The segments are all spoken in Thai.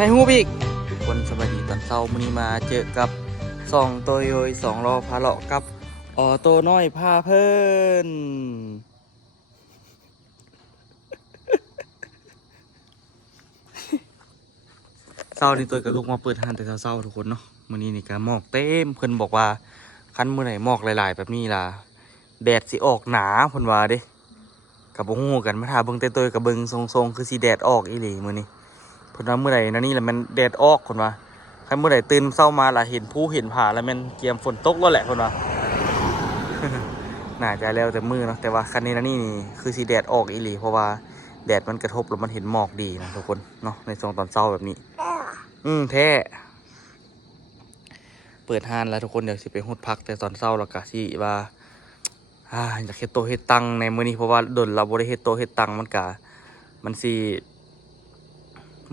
ใช้หูอีกคนสวัสดีตอนเช้ามื้อนี้มาเจอกับ2ตัวโยย2ล้อพาเลาะกับออโต้น้อยพาเพิ่นเช้านี่ตัวกับลูกมาเปิดห้างแต่เช้าทุกคนเนาะมื้อนี้นี่ก็หมอกเต็มเพิ่นบอกว่าคันมื้อไหนหมอกหลายๆแบบนี้ล่ะแดดสิออกหนาเพิ่นว่าเด้ก็บ่ฮู้กันมาท่าเบิ่งแต่ตัวกับเบิ่งทรงๆคือสิแดดออกอีหลีมื้อนี้เพิ่นว่ามื้อใดนั่นนี่แหละมันแดดออกเพิ่นว่าคันเมื่อไหร่ตื่นเช้ามาล่ะเห็นผู้เห็นผาแล้วมันเกียมฝนตกแล้วแหละคนว่า น่าจะแล้วแต่มือเนาะแต่ว่าคันนี้นะนี่คือสีแดดออกอีหลีเพราะว่าแดดมันกระทบแล้วมันเห็นหมอกดีนะทุกคนเนาะในช่วงตอนเช้าแบบนี้แท้เปิดห้านแล้วทุกคนเดี๋ยวสิไปหุดพักแต่ตอนเช้าแล้วก็สิว่าอยากเฮ็ดโตเฮ็ดตังในมื้อนี้เพราะว่าดนเราบ่ได้เฮ็ดโตเฮ็ดตังมันสิ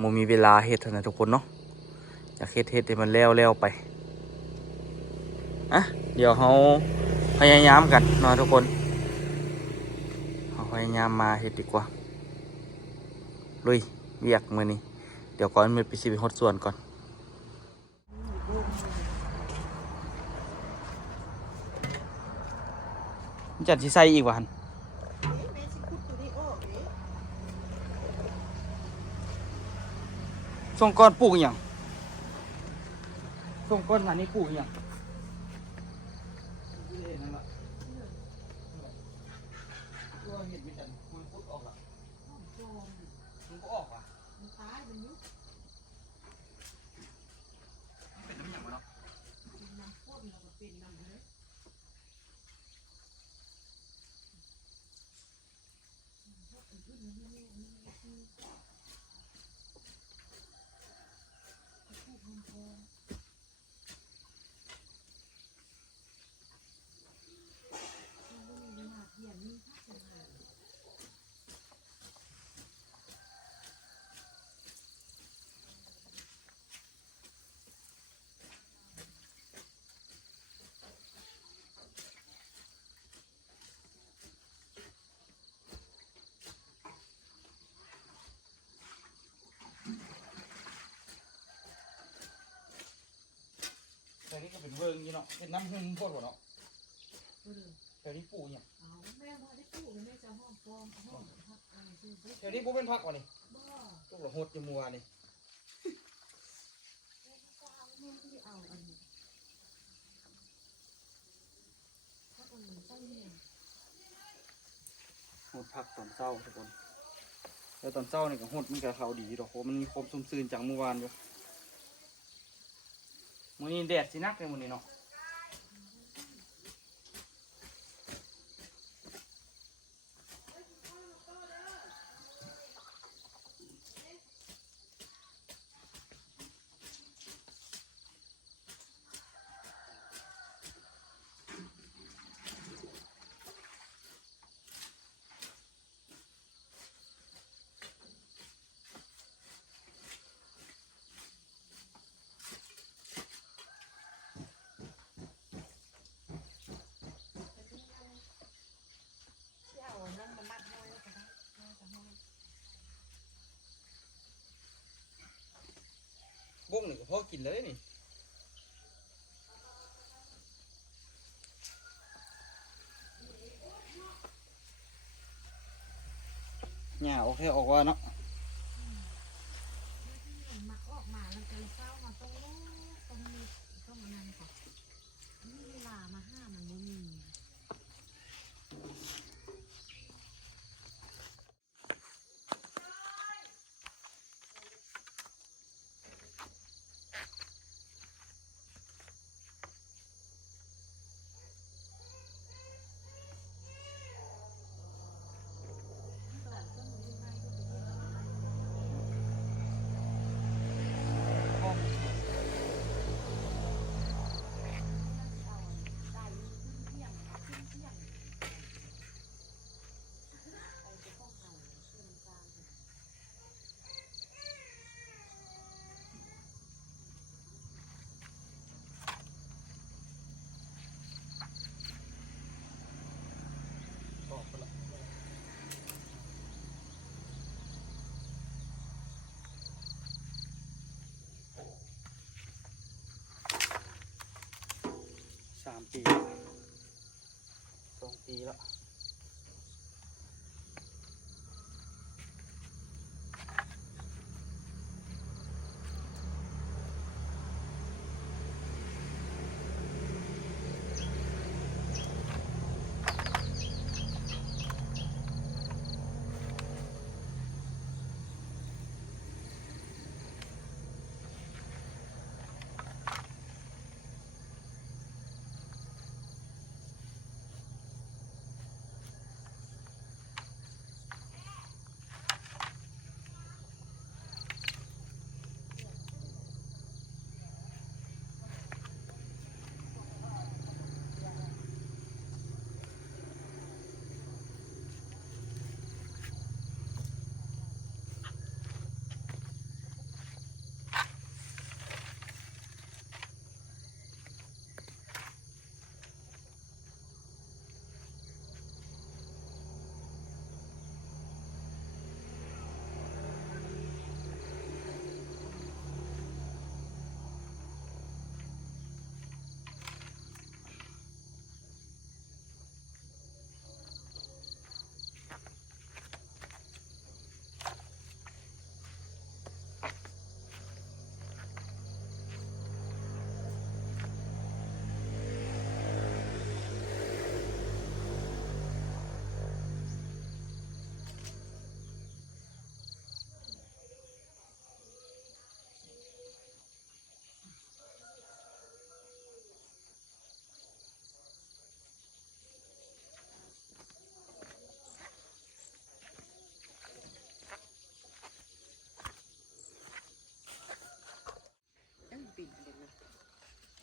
บ่มีเวลาเฮ็ดนะทุกคนเนาะอยากเฮ็ดให้มันแล้วไปเดี๋ยวเราพยายามกันเนาะทุกคนเราพยายามมาเฮ็ดดีกว่าลุยเวียกมื้อนี้เดี๋ยวก่อนมื้อไปสิไปฮดสวนก่อนมันจัดสิใส่อีกว่าหั่นส่งก้อนปลูกอีหยังส่งก้อนหานี่ปลูกอีหยังแต่นี่ก็เป็นเวิร์กนี่เนาะเป็นน้ำหุ่มโคตรหัวเนาะแต่นี่ปูเนี่ยแม่บ่ได้ปูแม่จะห้องฟองห้องพักอะไรซื้อเดี๋ยวนี้ปูเป็นพักวะนี่ตัวละหดจมูกนี่หดพักตอนเช้าทุกคนแล้วตอนเช้านี่ก็หดมันก็เขาดีดอกโหมันมีความชุ่มชื้นจากเมื่อวานอยู่มื้อนี้แดดสินักเลยมื้อนี้เนาะบุ้งนี่ก็พอกินเลยนี่เนี่ยโอเคออกว่าเนาะ ดีแล้ว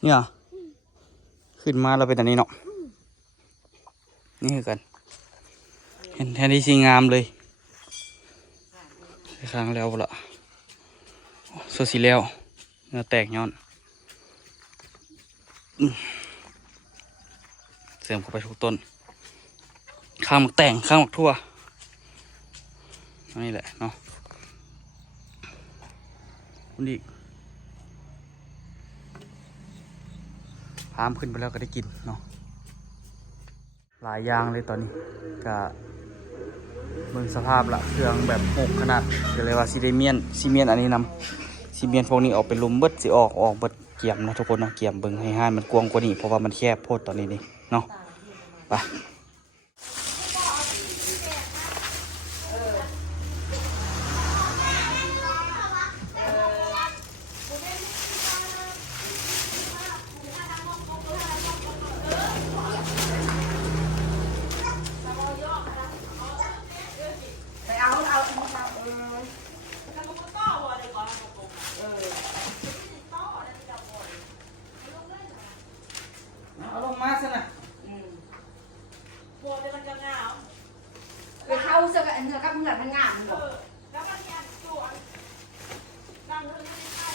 เนี่ยขึ้นมาเราเป็นอันนี้เนาะนี่คือกันเห็นแทนที่สีงามเลยครั้งแล้วละโซสีแล้วเนื้อแตกย้อนเสริมเข้าไปทุกต้นข้างหมักแต่งข้างหมักทั่วนี่แหละเนาะคุณดิพามขึ้นไปแล้วก็ได้กินเนาะหลายอย่างเลยตอนนี้ก็เบิ่งสภาพละเครื่องแบบหกขนาดก็เลยว่าซีเมนต์อันนี้นำซีเมนต์พวกนี้ออกเป็นลุมเบิดสิออกเบิดเกี่ยมนะทุกคนเนาะเกี่ยมเบิ่งให้ห้านมันกว้างกว่านี้เพราะว่ามันแคบโพดตอนนี้นี่เนาะไปเอาลงมาซะนะบัวมันจะงาม ไปเข้าเสื้อกับเนื้อกับเนื้อมันงามมันบอก แล้วมันเนี่ยส่วนดังเลยไม่ใช่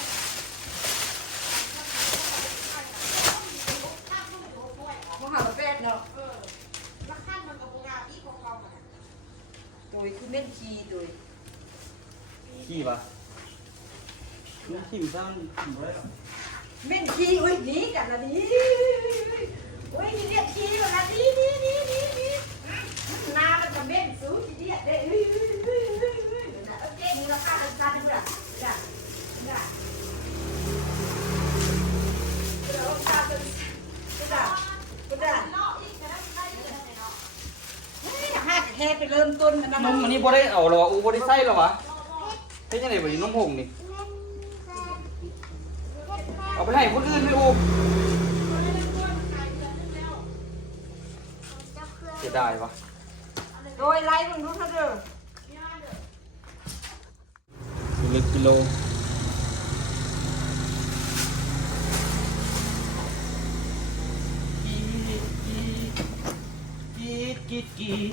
ข้างมันอยู่ด้วย มองหาประเภทเนาะ แล้วข้างมันกับโบราณที่ของเราเนี่ย ตัวคือเม็ดชีตัว ขี้ปะมันขี้มันสร้างขี้ไว้หรอ เม็ดชีอุ้ยนี่กันละนี่อุ้ยนี่เรียกชีกันละนี่นามันจะเม็ดสูงทีเดียวเด้โอเคมูลค่ามันสั้นด้วยจ้ะจ้ะเราค่าเป็นจ้ะจ้ะ เนาะอีกแต่แล้วใช่เลยนะเนาะ ห้าแค่ไปเริ่มต้นมันนะ นมอันนี้บ่ได้เอาหรอวะอูบ่ได้ใส่หรอวะเฮ้ยยังไงบ่อยู่น้ำผงนี่เอาไปให้คนอื่นไม่อูเสียดายวะ โดยไล่มึงรู้เท่าเดิม กิโลกีด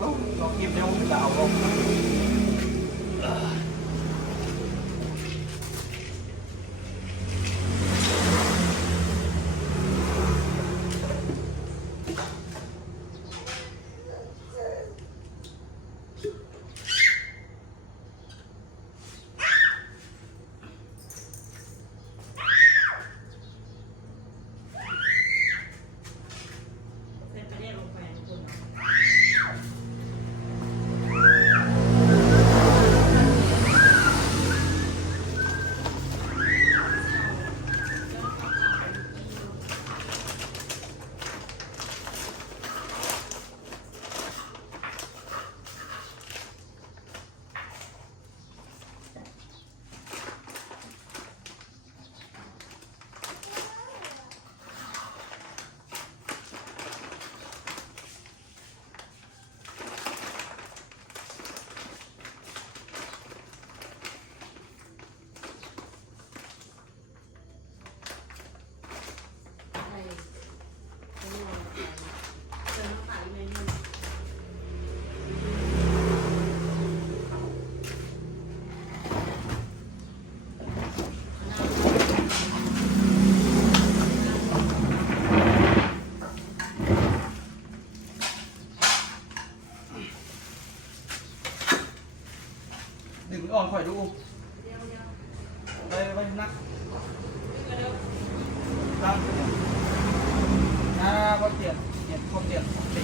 ลองกินเร็วจะเอาลงดึงอ่อนค่อยดูไปนักตั้งพอเปลี่ยนตี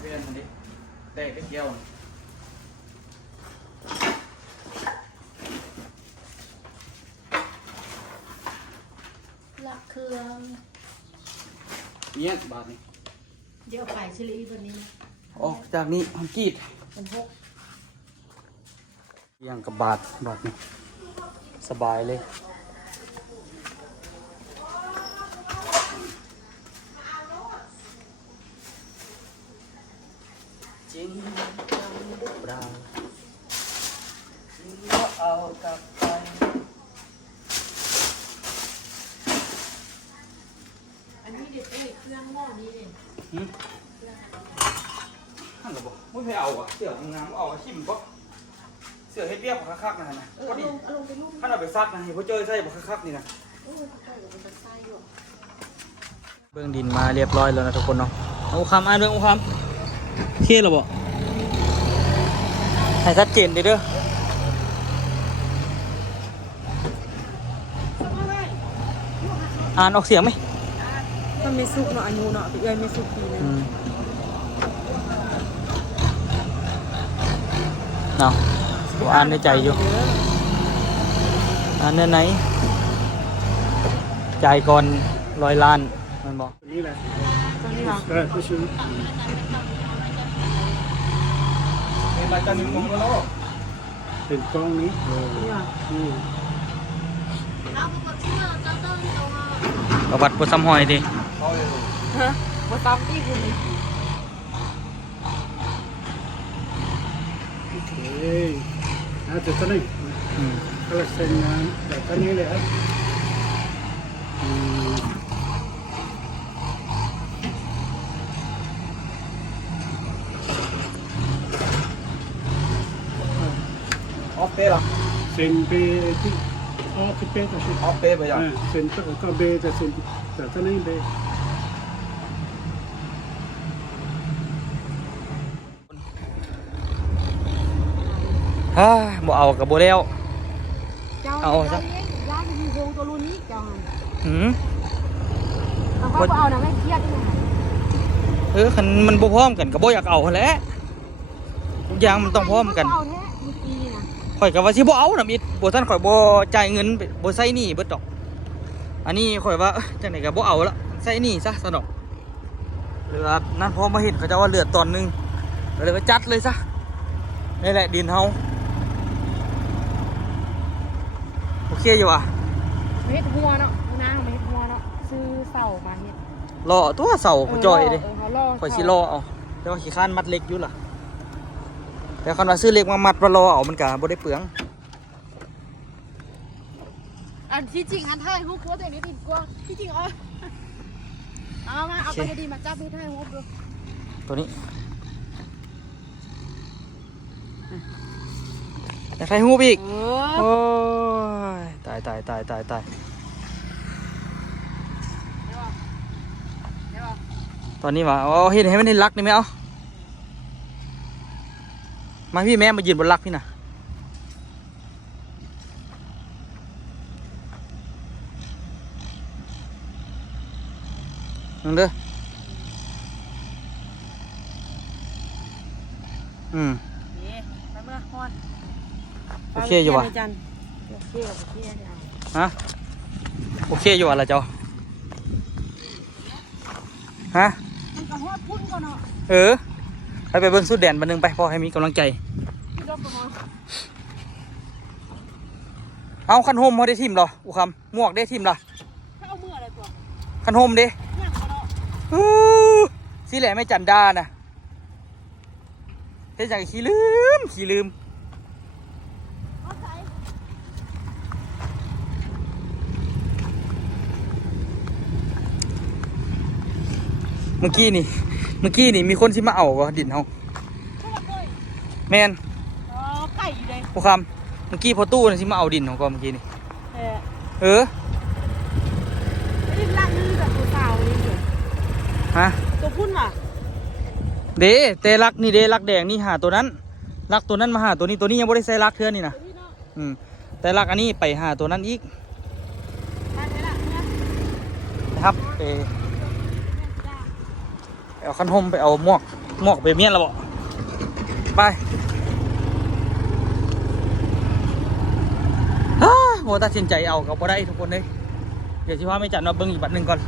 เวียนมันดิเตะไปเกี่ยวลักเครื่อง เนี่ยบาทนี่ เดี๋ยวไปชิลีตัวนี้ ออกจากนี้ทำกีด เป็นพก ยังกับบาทนี่สบายเลยจริงจังหรือเปล่าก็เอากลับไป อันนี้เด็ดเครื่องหม้อนี้เลย ท่านก็บอกไม่ไปเอาอ่ะเสือกงามเอาชิมก็เสือเฮ็ดเรียบบอกคักๆนะนะก็ดี เอาลงไปลูก ท่านเอาไปซักนะเห็นพ่อเจอใส่บอกคักๆนี่นะ โอ้ยใส่กับมันใส่อยู่ เบื้องดินมาเรียบร้อยแล้วนะทุกคนเนาะเอาคำอ่านเรื่องคำโอเคหรอบ่ให้ชัดเจนเด้ออ่านออกเสียงไหม มันไม่สุกเนาะอายุเนาะเอ้ยไม่สุกดีนะ เอาอ่านในใจอยู่อ่านในไหนใจายก่อน100 ล้านมันบอก ตัวนี้เหรอ เป็นรายการหนึ่งของโลก เป็นกล้องนี้ ประวัติปุซ้ำหอยดิ ฮะมาตามที่คุณ เอ้ยอาจจะตอนนี้ก็เลยเซ็นงานแต่ตอนนี้เลยครับ ออฟเป้หรอ เซ็นไปที่ออที่เป็นตัวชิ ออฟเป้ไปยัง เซ็นก็เบจะเซ็นแต่ตอนนี้เบ ฮ่าบ่เอากับบ่แล้ว เจ้า เอาซะ ย่าจะมีโฮงตัวรุ่นนี้เจ้า หืม เอาเขาเอานะไม่เครียดที่ไหน คันมันบ่พร้อมกันก็บ่อยากเอาหั่นแหละทุกอย่างมันต้องพร้อมกัน เอาแท้เมื่อกี้นะ ข่อยก็ว่าสิบ่เอานำอีกบ่ทันข่อยบ่จ่ายเงินบ่ใส่หนี้เบิดดอก อันนี้ข่อยว่าจังได๋ก็บ่เอาละใส่หนี้ซะซะดอกเหลือนั่นพอมาเห็นเขาจะว่าเหลือตอนนึงก็เลยว่าจัดเลยซะนี่แหละดินเฮาโอเคอยู่อ่ะ เม็ดหัวเนาะนางเม็ดหัวเนาะซื้อเสามาเนี่ย รอตัวเสาผู้จอยเด้ เขาล่อ ข่อยสิรอเอาแต่ว่าขี้ข้านมัดเล็กอยู่ล่ะแต่คันว่าซื้อเล็กมามัดว่ารอเอามันก็บ่ได้เปลือง อันที่จริงอันไทยฮู้โคตรแต่นี้ติดกว่าที่จริงเอามาเอาไปดีมาจับให้ไทยฮู้ดู ตัวนี้อยากใส่หูบอีกโอ้ยตาย ตอนนี้ว่าเอาเห็นให้มันเห็นรักนี่ไหมเอามาพี่แม่มายืนบนรักพี่น่ะนั่นเด้อนี่ไปเมื่อฮอน โอเคอยู่วะ โอเคกับโอเคเนี่ย ฮะโอเคอยู่วะล่ะเจ้าฮะ มันก็ฮอดพุ่นก่อนเนาะ ไปเบิ่งสุดแดนบันนึงไปพอให้มีกำลังใจ รอบประมาณ เอาคันโฮมเขาได้ทีมเหรออุคำหมวกได้ทีมเหรอ ถ้าเอามืออะไรตัว คันโฮมดิ เนี่ยก็เนาะ สิแหละไม่จันดานะเฮ็ดจังขี้ลืม เอาใส่ เมื่อกี้นี่มีคนที่มาเอาวะดินเฮา เข้ามาเลย แมน อ๋อไก่อยู่เลย อุคำเมื่อกี้พอตู้น่ะที่มาเอาดินของก็เมื่อกี้นี่ เออไม่ได้รักนี่แบบตัวสาวนี่อยู่ ฮะ ตัวพุ่นว่ะ เดแต่รักนี่เดรักแดงนี่หาตัวนั้นรักตัวนั้นมาหาตัวนี้ยังบ่ได้ใส่รักเทื่อนี่นะ ตัวนี้เนาะ แต่รักอันนี้ไปหาตัวนั้นอีก ทานได้ละเนี่ย นะครับไปเอาคันโฮมไปเอาหมวกไปเมียนแล้วบ่ไปโหตัดสินใจเอาก็บ่ได้ทุกคนเลยเดี๋ยวสิพาไม่จัดมาเบิ่งอีกบัดหนึงก่อน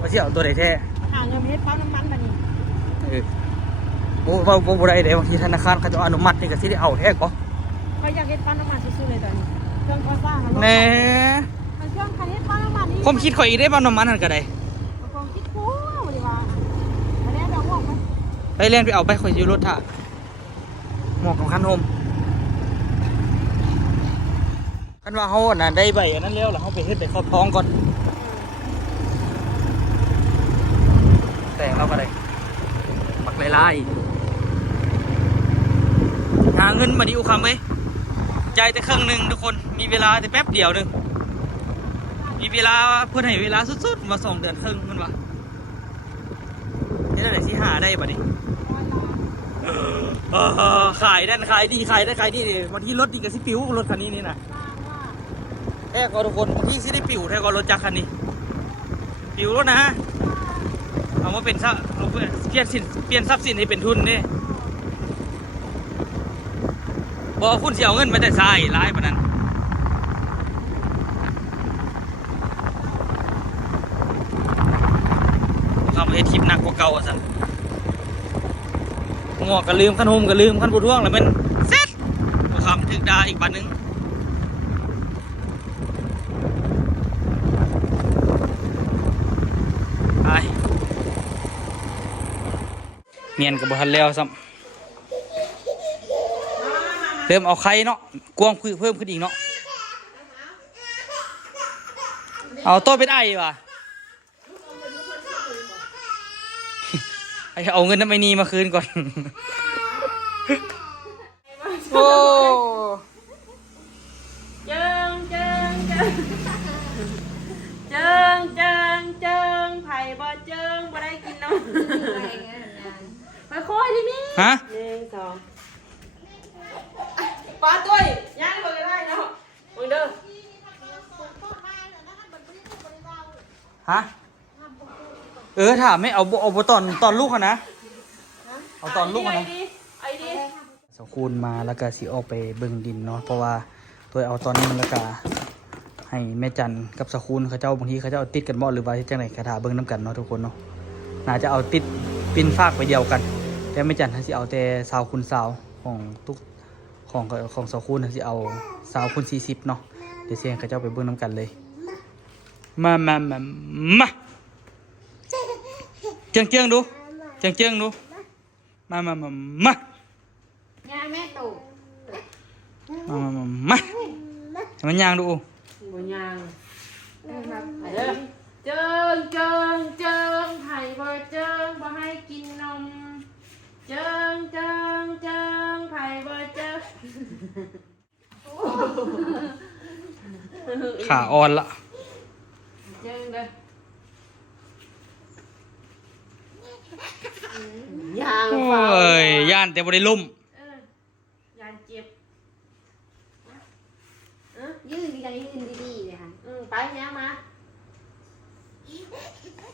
ว่าสิเอาตัวใดแท้ หาเงินเฮ็ดปั๊มน้ำมันแบบนี้ โอ้บ่ได้เด้บางทีธนาคารเขาจะอนุมัตินี่ก็สิได้เอาแท้ก็ เขาอยากเฮ็ดปั๊มน้ำมันซื่อๆเลยตอนนี้เครื่องก่อสร้างมัน แหน่ มันเครื่องคันเฮ็ดปั๊มน้ำมันนี่ ผมคิดข่อยอีกได้บ่น้ำมันนั่นก็ได้ ความคิดกูบ่ได้ว่าอันนี้เราบอกมัน ไปเล่นไปเอาไปข่อยอยู่รถท่าหมวกของคันโฮมคันว่าเฮาน่ะได้ใบอันนั้นแล้วล่ะเฮาไปเฮ็ดไปครอบท้องก่อนแต่งเราก็ได้ปักลายหาเงินมาดิอุคำเว้ยใจายแต่ครึ่งหนึงทุกคนมีเวลาแต่แป๊บเดียวนึงมีเวลาเพื่อนให้เวลาสุดๆมา2 เดือนครึ่งมันวะนี่อะไรที่หาได้บัดนี้ขายนั่นขายดีบางทีรถดีกับสิปิวรถคันนี้นี่นะแท้ก็ทุกคนบางทีสิได้ปิวแท้ก็รถจักรคันนี้ปิวรถนะเอามาเป็นเอาเปลี่ยนทรัพย์สินให้เป็นทุนเนี่ยบอกคุณเสียเอาเงินมาแต่ทรายร้ายปะนั้นทำให้ทิปหนักกว่าเก่าสันงอกก็ลืมขั้นโฮมก็ลืมขั้นบุท่วงแล้วมันเซ็ตกูคำถึงดาอีกบันหนึ่งไปเมียนกับบุทันแล้วซ้ำเริ่มเอาไข่เนาะกวางเพิ่มขึ้นอีกเนาะเอาโต้เป็นไอ้ว่ะไอเอาเงินน้ำไอ้นีมาคืนก่อนโอ้ เจิงไผ่บ่เจิงบ่ได้กินน้ำไปค่อยดิมี่ ฮะ 1 2ปลาตุ้ยย่างเบิ่งได้เนาะเบิ่งเด้อ ฮะถามไม่เอาตอนลูกอะนะเอาตอนลูกอะนะ ไอ้ดิ สคูลมาแล้วก็สิออกไปเบิ่งดินเนาะเพราะว่าตัวเอาตอนนี้แล้วก็ให้แม่จันกับสคูลเขาเจ้าบางทีเขาเจ้าติดกันบ่หรือว่าที่จังไหนคาถาเบิ่งน้ำกันเนาะทุกคนเนาะน่าจะเอาติดปินฟากไปเดียวกันแต่แม่จันเขาสิเอาแต่สาวคูณสาวของทุกของสคูลเขาสิเอาสาวคูณ40เนาะเดี๋ยวเสียงเขาเจ้าไปเบิ่งน้ำกันเลยมาเจียงดูมาย่างแม่ตู่ ให้มันย่างดู บ่ยาง ครับ เด้อเจิงไผ่บ่เจิงบ่ให้กินนมเจิงไผ่บ่เจิง ขาอ่อนละ เจิงเด้อย่าง โอ้ เฝ้าย ย่านแต่บ่ได้ลุ่ม ยานเจ็บ ยืนยืนดีๆเลยค่ะ ไปย่างมา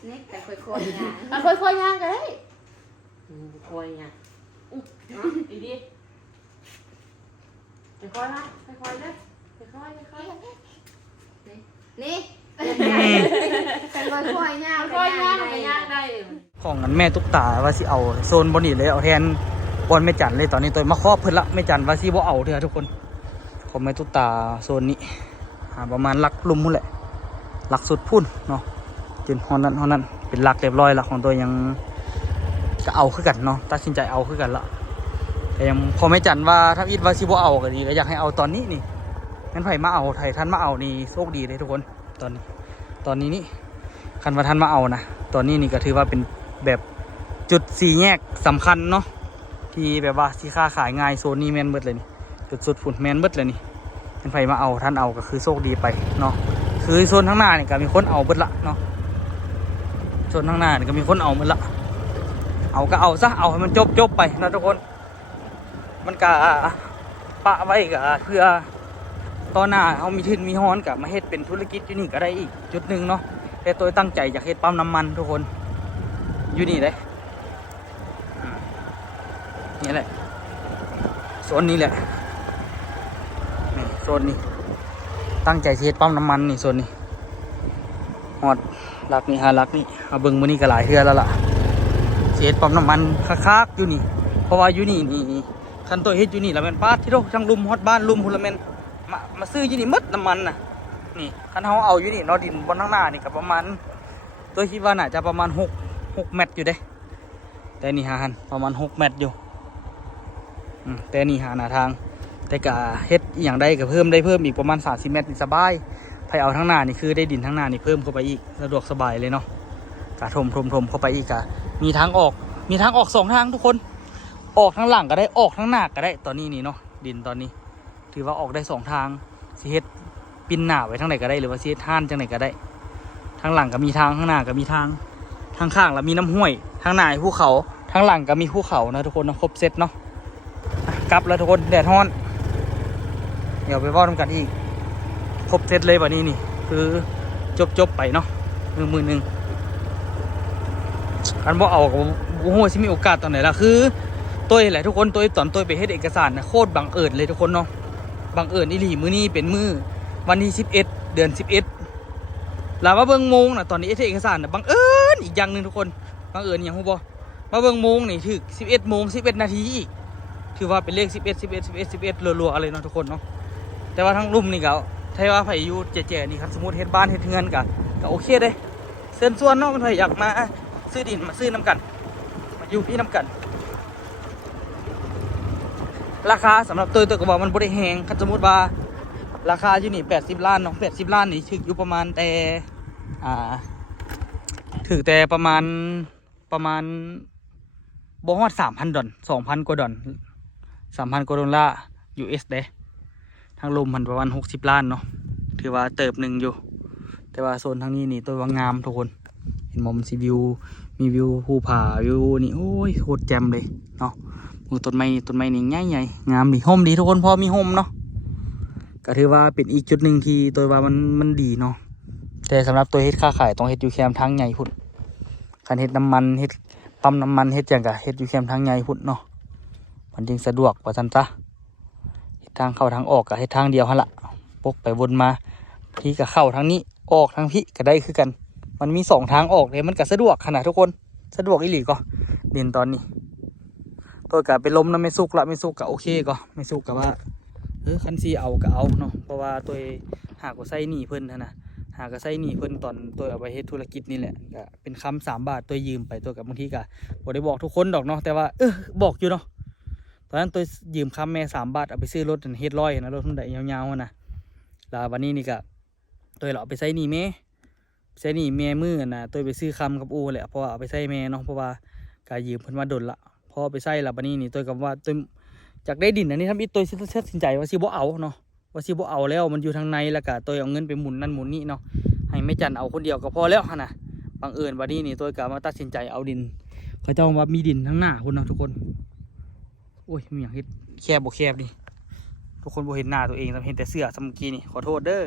นี่แต่ค่อยๆนะ ค่อยย่างกันเลยค่อยย่างดีค่อยนะค่อยนะค่อย นี่เป็นค่อยๆย่าง ค่อยย่างไปย่างได้ ของนั้นแม่ตุ๊กตาว่าสิเอาโซนบนนี่เลยเอาแทนบอลแม่จันเลยตอนนี้ตัวมาครอบเพิ่นละแม่จันว่าสิบ่เอาเด้อทุกคนของแม่ตุ๊กตาโซนนี้ประมาณหลักลุมพุ่นแหละหลักสุดพุ่นเนาะจนฮอนนั้นเป็นหลักเรียบร้อยละของตัวยังจะเอาคือกันเนาะตัดสินใจเอาคือกันละแต่ยังพอแม่จันว่าถ้าอิดว่าสิบ่เอาก็ดีก็อยากให้เอาตอนนี้นี่งั้นไผมาเอาไทท่านมาเอานี่โชคดีเลยทุกคนตอนนี้นี่คันว่าท่านมาเอานะตอนนี้นี่ก็ถือว่าเป็นแบบจุดสี่แยกสำคัญเนาะที่แบบว่าที่ค้าขายง่ายโซนนี้แมนเบิดเลยนี่จุดสุดฝุ่นแมนเบิดเลยนี่เป็นไฟมาเอาท่านเอาก็คือโชคดีไปเนาะคือโซนข้างหน้านี่ก็มีคนเอาเบิดละเนาะโซนข้างหน้านี่ก็มีคนเอาเบิดละเอาก็เอาซะเอาให้มันจบไปนะทุกคนมันก็ปะไว้ก็เพื่อตอนหน้าเอามีทุนมีฮ้อนกับมาเฮ็ดเป็นธุรกิจอยู่นี่ก็ได้อีกจุดหนึ่งเนาะแต่ตัวตั้งใจอยากเฮ็ดปั๊มน้ำมันทุกคนอยู่นี่เลยนี่แหละโซนนี้แหละนี่โซนนี้ตั้งใจเฮ็ดปั๊มน้ำมันนี่โซนนี้ฮอดลักนี่หาลักนี่เอาเบิ่งมื้อนี้ก็หลายเทื่อแล้วล่ะเฮ็ดปั๊มน้ำมันคักๆอยู่นี่เพราะว่าอยู่นี่คันตัวเฮ็ดอยู่นี่แล้วแม่นปาดที่โตทั้งลุมฮอดบ้านลุมพุ่นละแม่นมาซื้ออยู่นี่หมดน้ำมันน่ะนี่คันเฮาเอาอยู่นี่เนาะดินบนข้างหน้านี่ก็ประมาณตัวคิดว่าน่าจะประมาณ6เมตรอยู่เด้แต่นี่หาหันประมาณ6เมตรอยู่แต่นี่หาหน้าทางแต่ก็เฮ็ดอหย่างใดก็เพิ่มอีกประมาณ30เมตรนี่สบายไผเอาทั้งหน้านี่คือได้ดินทั้งหน้านี่เพิ่มเข้าไปอีกสะดวกสบายเลยเนาะกะถมเข้าไปอีกกะมีทางออก2ทางทุกคนออกทั้งหลังก็ได้ออกทั้งหน้าก็ได้ตอนนี้นี่เนาะดินตอนนี้ถือว่าออกได้2ทางสิเฮ็ดปินหน้าไว้ทางไหนก็ได้หรือว่าสิเฮ็ดห่านจังไหนก็ได้ทางหลังก็มีทางข้างหน้าก็มีทางข้างแล้วมีน้ำห้วยทางหน้าภูเขาทางหลังก็มีภูเขานะทุกคนนะครบเซตเนาะกลับแล้วทุกคนแดดร้อนเดี๋ยวไปว่ากันอีกครบเซตเลยวันนี้นี่คือจบไปเนาะมือหนึ่งกันบ่เอากับโอ้โหสิมีโอกาสตอนไหนล่ะคือตัวแหละทุกคนตัวตอนตัวไปเฮ็ดเอกสารนะโคตรบังเอิญเลยทุกคนเนาะบังเอิญอีหลีมื้อนี้เป็นมื้อวันที่11เดือน11แล้วมาเบิ่งโมงนะตอนนี้เอกสารนะบังเอิญอีกอย่างหนึ่งทุกคนบังเอิญอย่างฮู้บ่มาเบิ่งโมงนี่ถึก11:11 นาทีอีกถือว่าเป็นเลข11รัวๆอะไรเนาะทุกคนเนาะแต่ว่าทั้งลุ่มนี่ก็ถ้าว่าไผอยู่แจ๋ๆนี่ครับสมมุติเฮ็ดบ้านเฮ็ดเรือนก็โอเคเด้เชิญชวนเนาะมันไผอยากมาซื้อดินมาซื้อน้ำกันมาอยู่พี่น้ำกันราคาสำหรับตัวก็บอกมันบ่ได้แพงคันสมมุติว่าราคาอยู่นี่80 ล้านเนาะ80 ล้านนี่ถึกอยู่ประมาณแต่ถึกแต่ประมาณบ่ฮอด 3,000 ดอล 2,000 กว่าดอล 3,000 กว่าดอลลาร์ US เด้ทางลมมันประมาณ60 ล้านเนาะถือว่าเติบหนึ่งอยู่แต่ว่าโซนทางนี้นี่ตัวว่างามทุกคนเห็นมอมซีวิวมีวิวภูผาวิวนี่โอ้ยโคตรแจ่มเลยเนาะมือต้นไม้นี่ใหญ่ๆงามดีห่มดีทุกคนพอมีห่มเนาะก็ถือว่าเป็นอีกจุดหนึ่งที่ตัวว่ามันดีเนาะแต่สำหรับตัวเฮ็ดค้าขายต้องเฮ็ดอยู่แคมทางใหญ่พุ่นคันเฮ็ดน้ำมันเฮ็ดปั๊มน้ำมันเฮ็ดจังกะเฮ็ดอยู่แคมทางใหญ่พุ่นเนาะมันจึงสะดวกว่าซั่นซะเฮ็ดทางเข้าทางออกก็เฮ็ดทางเดียวหั่นล่ะปกไปวนมาพี่ก็เข้าทางนี้ออกทางพี่ก็ได้คือกันมันมี2ทางออกเลยมันก็สะดวกขนาดทุกคนสะดวกอีหลีก็เดินตอนนี้ตัวก็ไปล้มนะไม่สุกละไม่สุกก็โอเคก็ไม่สุกก็ว่าคันซีเอาก็เอาเนาะเพราะว่าตัวหากว่าใส่หนี้เพิ่นนะหากว่าใส่หนี้เพิ่นตอนตัวเอาไปเฮ็ดธุรกิจนี่แหละก็เป็นคำ3 บาทตัวยืมไปตัวกับบางทีก็บ่ได้บอกทุกคนดอกเนาะแต่ว่าบอกอยู่เนาะตอนนั้นตัวยืมคำแม่3 บาทเอาไปซื้อรถเฮ็ด100นะรถหุ่นใดยาวๆนะแล้ววันนี้นี่ก็ ตัวเราเอาไปใส่หนีแม่ใส่หนีแม่มือน่ะตัวไปซื้อคำกับอูแหละเพราะว่าเอาไปใส่แม่เนาะเพราะว่ากายยืมเพิ่นมาดนละพอไปใส่ละบัดนี้นี่ตัวกับว่าตัวจากได้ดินอันนี้ทำอีตัวตัดสินใจว่าสิบ่เอาเนาะว่าสิบ่เอาแล้วมันอยู่ทางในแล้วก็ตัวเอาเงินไปหมุนนั่นหมุนนี่เนาะให้แม่จันเอาคนเดียวก็พอแล้วหั่นน่ะบังเอิญบัดนี้นี่ตัวก็มาตัดสินใจเอาดินเขาเจ้าว่ามีดินทั้งหน้าพุ่นเนาะทุกคนโอ้ยมีอย่างเฮ็ดแคบบ่แคบดิทุกคนบ่เห็นหน้าตัวเองแต่เห็นแต่เสื้อสมัยกี้นี่ขอโทษเด้อ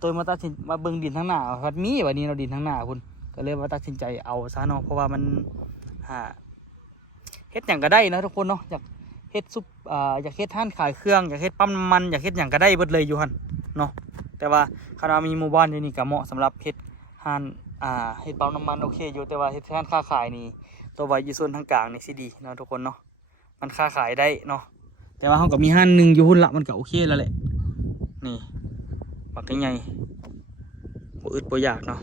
ตัวมาตัดสินมาเบิ่งดินทั้งหน้าพัดมีวันนี้เราดินทั้งหน้าพุ่นก็เลยมาตัดสินใจเอาซะเนาะเพราะว่ามันเฮ็ดหยังก็ได้นะทุกคนเนาะอยากเฮ็ดซุปอยากเฮ็ดท่านขายเครื่องอยากเฮ็ดปั๊มน้ำมันอยากเฮ็ดหยังก็ได้เบิดเลยอยู่หั่นเนาะแต่ว่าคณะมีหมู่บ้านอยู่นี่ก็เหมาะสำหรับเฮ็ดท่านเฮ็ดปั๊มน้ำมันโอเคอยู่แต่ว่าเฮ็ดท่านค้าขายนี่ตัวไว้อยู่ส่วนทางกลางนี่สิดีเนาะทุกคนเนาะมันค้าขายได้เนาะแต่ว่าเฮาก็มีห้านหนึงอยู่หุ่นละมันก็โอเคแล้วแหละนี่ปักใหญ่บ่อึดบ่อยากเนาะ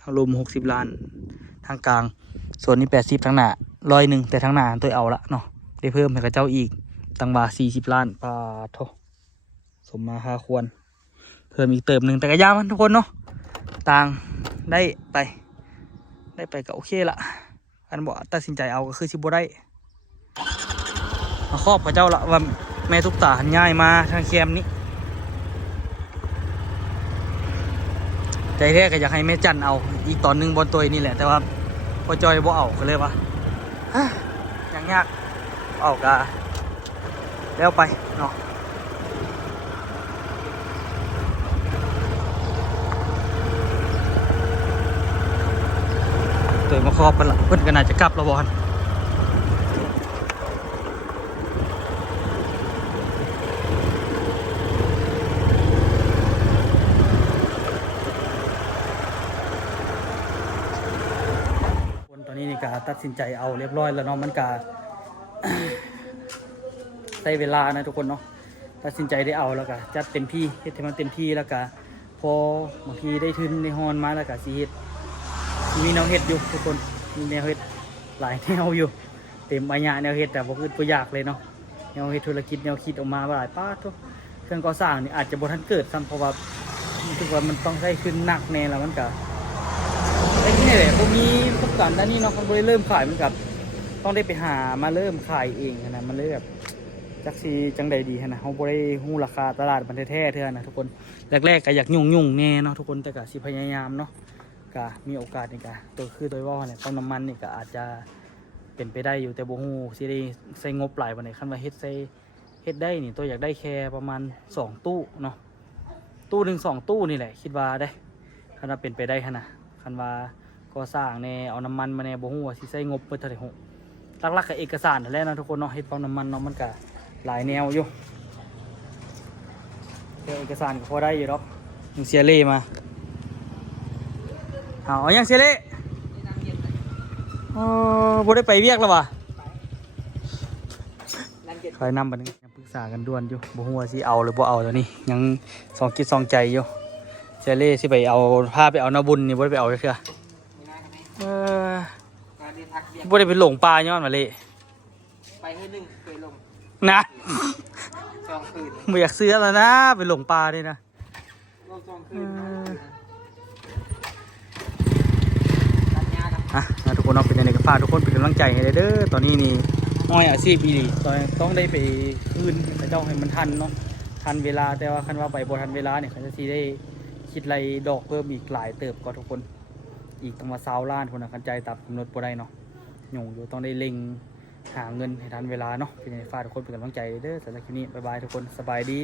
เฮารวม60 ล้านทางกลางส่วนนี้80ทางหน้า100แต่ทางหน้าตัวเอาละเนาะได้เพิ่มให้กับเจ้าอีกตังบา40 ล้านปาโถสมมาหาควรเพิ่มอีกเติมหนึ่งแต่ก็ยามันทุกคนเนาะต่างได้ไปก็โอเคละอันบอกตัดสินใจเอาก็คือชิบได้มาครอบพระเจ้าละว่าแม่ทุกตาหันง่ายมาทางแคมนี้ใจแรกก็อยากให้แม่จันเอาอีกตอนหนึ่งบนตัวนี่แหละแต่ว่าพอจอยบ่เอาก็เลยว่าอย่างยากเอากะแล้วไปเนาะตัวมาครอบกันละเพื่อนก็น่าจะกลับแล้วบอลตอนนี้นี่ก็ตัดสินใจเอาเรียบร้อยแล้วเนาะมันก็ ใช้เวลานะทุกคนเนาะตัดสินใจได้เอาแล้วก็จัดเต็มที่เฮ็ดให้มันเต็มที่แล้วก็พอบางทีได้ทุนได้ฮอนมาแล้วก็สิเฮ็ดมีแนวเฮ็ดอยู่ทุกคนมีแนวเฮ็ดหลายแนวอยู่เต็มอัญญะแนวเฮ็ดแต่บ่คือบ่ยากเลยเนาะแนวเฮ็ดธุรกิจแนวคิดออกมาหลายป้าทุกเครื่องก่อสร้างนี่อาจจะบ่ทันเกิดซ้ำเพราะว่ารู้สึกว่ามันต้องใช้ขึ้นหนักแน่แล้วมันก็ไอ้ที่นี่แหละบ่มีประสบการณ์ด้านนี้เนาะมันบ่ได้เริ่มขายมันกับต้องได้ไปหามาเริ่มขายเองนะมันเลยแบบจักซีจังใดดีนะเขาบ่ได้ฮู้ราคาตลาดมันแท้ๆเท่านะทุกคนแรกๆก็อยากยุ่งแน่เนาะทุกคนแต่ก็สิพยายามเนาะก็มีโอกาสนี่ก็ตัวคือตัวว่าเนี่ยปั๊มน้ำมันนี่ก็อาจจะเป็นไปได้อยู่แต่บ่ฮู้สิได้ใช้งบหลายปานใดคันว่าเฮ็ดได้นี่ตัวอยากได้แค่ประมาณ2ตู้เนาะตู้นึง2ตู้นี่แหละคิดว่าได้คันว่าเป็นไปได้หั่นน่ะคันว่าก่อสร้างแน่เอาน้ำมันมาแน่บ่ฮู้ว่าสิใช้งบเบิดเท่าใดหลักๆก็เอกสารนั่นแหละนะทุกคนเนาะเฮ็ดปั๊มน้ำมันเนาะมันก็หลายแนวอยู่เอกสารก็พอได้อยู่หรอกยังเสียเล่มาเอายังเสียเล่บ่ได้ไปเวียกแล้ววะคอยนำบัดนึงยังปรึกษากันด่วนอยู่บ่ฮู้ว่าสิเอาหรือบ่เอาตัวนี้ยังสองคิดสองใจอยู่เสียเล่สิไปเอาพาไปเอานาบุญนี่บ่ได้ไปเอาเทื่อบ่ได้ไปหลงป่าย้อนมาเล่ไปให้หนึ่งเคยลง นะ 2 คืน ไม่อยากซื้อแล้วนะไปหลงปลาด้วยนะ ลง2 คืนตัดหญ้าครับทุกคนเอาเป็นยังไงก็ฝากทุกคนเป็นกำลังใจให้เด้อตอนนี้นี่อ้อยอาชีพอีดีต้องได้ไปคืนพระเจ้าให้มันทันเนาะทันเวลาแต่ว่าคันว่าไปบ่ทันเวลาเนี่ยเขาจะทีได้คิดไรดอกเพิ่มอีกหลายเติบก็ทุกคนอีกต้องมา20 ล้านคนนะคันใจตับกำหนดบ่ได้เนาะหยุ่งอยู่ต้องได้เล็งหาเงินให้ทันเวลาเนาะเป็นยังไงฝากทุกคนเป็นกำลังใจเด้อสำหรับคลิปนี้บ๊ายบายทุกคนสบายดี